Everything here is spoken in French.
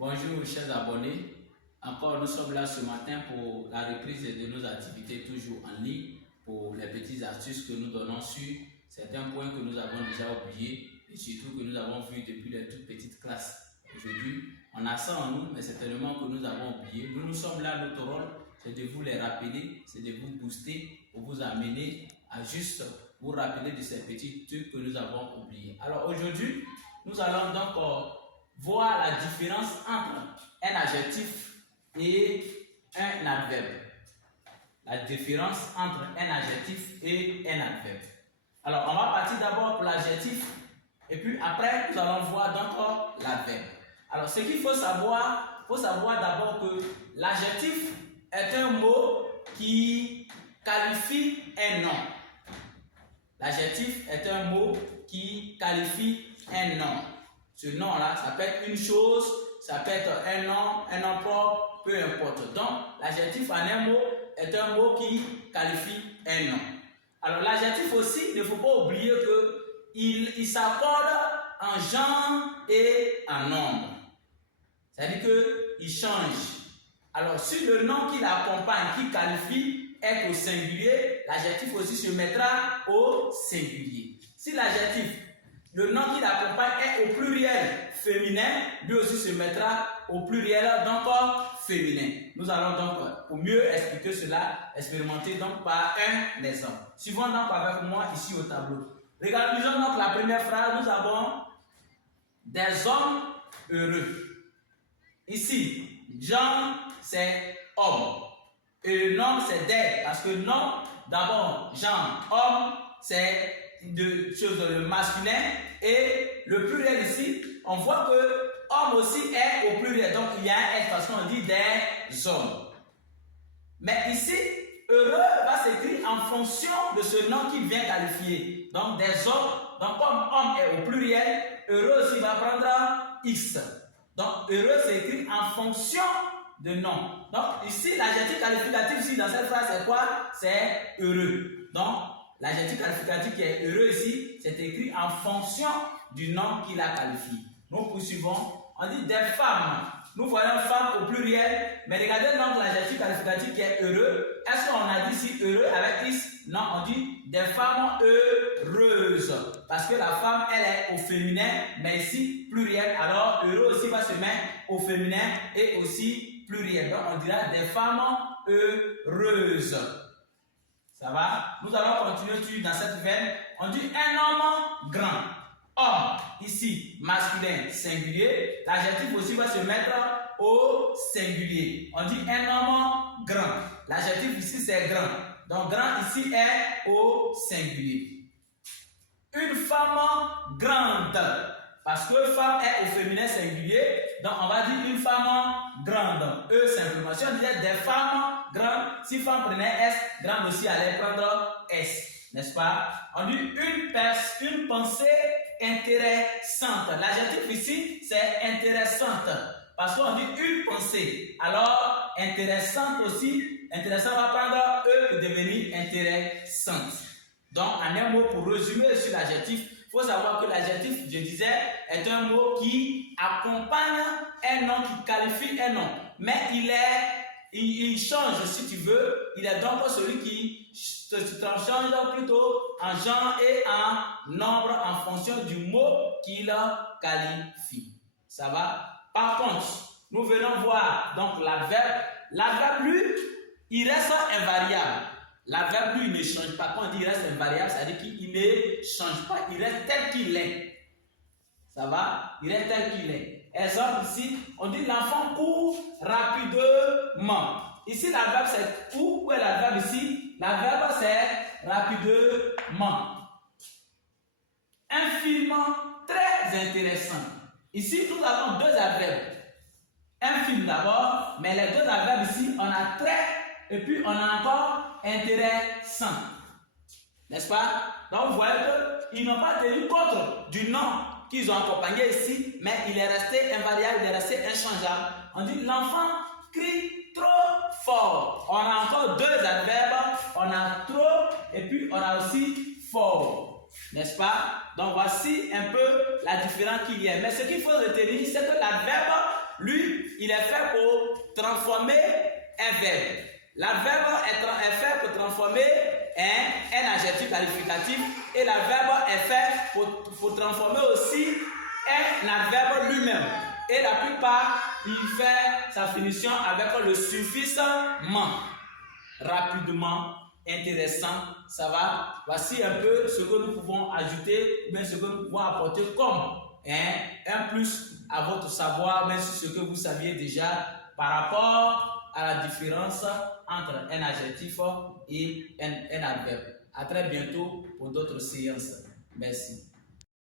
Bonjour chers abonnés, encore nous sommes là ce matin pour la reprise de nos activités toujours en ligne pour les petites astuces que nous donnons sur certains points que nous avons déjà oubliés et surtout que nous avons vus depuis les toutes petites classes. Aujourd'hui, on a ça en nous, mais certainement que nous avons oublié. Nous sommes là, notre rôle, c'est de vous les rappeler, c'est de vous booster pour vous amener à juste vous rappeler de ces petits trucs que nous avons oubliés. Alors aujourd'hui, nous allons donc voir la différence entre un adjectif et un adverbe. La différence entre un adjectif et un adverbe. Alors, on va partir d'abord pour l'adjectif et puis après, nous allons voir donc l'adverbe. Alors, ce qu'il faut savoir d'abord que l'adjectif est un mot qui qualifie un nom. L'adjectif est un mot qui qualifie un nom. Ce nom-là, ça peut être une chose, ça peut être un nom propre, peu importe. Donc, l'adjectif en un mot est un mot qui qualifie un nom. Alors, l'adjectif aussi, il ne faut pas oublier qu'il s'accorde en genre et en nombre. C'est-à-dire qu'il change. Alors, si le nom qui l'accompagne, qui qualifie, est au singulier, l'adjectif aussi se mettra au singulier. Si l'adjectif, le nom qui l'accompagne est au pluriel féminin, lui aussi se mettra au pluriel donc féminin. Nous allons donc, pour mieux expliquer cela, expérimenter donc par un exemple. Suivons donc avec moi ici au tableau. Regardons donc la première phrase, nous avons des hommes heureux. Ici, Jean c'est homme. Et le nom c'est des, parce que nom, d'abord, Jean, homme, c'est de choses le masculin et le pluriel ici, on voit que homme aussi est au pluriel, donc il y a un S parce qu'on dit des hommes. Mais ici, heureux va s'écrire en fonction de ce nom qui vient qualifier. Donc des hommes, donc comme homme est au pluriel, heureux aussi va prendre X. Donc heureux s'écrit en fonction de nom. Donc ici, l'adjectif qualificatif ici dans cette phrase c'est quoi? C'est heureux. Donc l'adjectif qualificatif qui est heureux ici, c'est écrit en fonction du nom qui l'a qualifié. Nous poursuivons. On dit des femmes. Nous voyons femme au pluriel, mais regardez donc l'adjectif qualificatif qui est heureux. Est-ce qu'on a dit ici heureux avec X? Non, on dit des femmes heureuses. Parce que la femme, elle est au féminin, mais ici pluriel. Alors heureux aussi va se mettre au féminin et aussi pluriel. Donc on dira des femmes heureuses. Ça va? Nous allons continuer dans cette veine. On dit un homme grand. Homme, ici, masculin, singulier. L'adjectif aussi va se mettre au singulier. On dit un homme grand. L'adjectif ici, c'est grand. Donc, grand ici est au singulier. Une femme grande. Parce que femme est au féminin singulier. Donc, on va dire une femme grande. Simplement. Si on disait des femmes grandes, si femme prenait S, grande aussi allait prendre S. N'est-ce pas? On dit une pensée intéressante. L'adjectif ici, c'est intéressante. Parce qu'on dit une pensée. Alors, intéressante aussi, intéressant va prendre E pour devenir intéressante. Donc, en un mot, pour résumer sur l'adjectif, il faut savoir que l'adjectif, je disais, est un mot qui accompagne un nom, qui qualifie un nom. Mais il change, si tu veux. Il est donc celui qui change plutôt en genre et en nombre en fonction du mot qu'il qualifie. Ça va? Par contre, nous venons voir donc l'adverbe. L'adverbe, lui, il reste invariable. L'adverbe, lui, il ne change pas. Quand on dit il reste invariable, ça veut dire qu'il ne change pas. Il reste tel qu'il est. Ça va? Il reste tel qu'il est. Exemple ici, on dit l'enfant court rapidement. Ici, l'adverbe c'est court. Où est l'adverbe ici? L'adverbe c'est rapidement. Un film très intéressant. Ici, nous avons deux adverbes. Un film d'abord, mais les deux adverbes ici, on a très et puis on a encore intéressant. N'est-ce pas? Donc, vous voyez qu'ils n'ont pas tenu compte du nom qu'ils ont accompagné ici, mais il est resté invariable, il est resté inchangeable. On dit l'enfant crie trop fort. On a encore deux adverbes, on a trop et puis on a aussi fort. N'est-ce pas? Donc voici un peu la différence qu'il y a. Mais ce qu'il faut retenir, c'est que l'adverbe, lui, il est fait pour transformer un verbe. L'adverbe est fait pour transformer un adjectif qualificatif et l'adverbe est fait pour transformer aussi un adverbe lui-même. Et la plupart, il fait sa finition avec le suffixe ment. Rapidement, intéressant, ça va. Voici un peu ce que nous pouvons ajouter, mais ce que nous pouvons apporter comme un plus à votre savoir, même si ce que vous saviez déjà par rapport à la différence entre un adjectif et un adverbe. À très bientôt pour d'autres séances. Merci.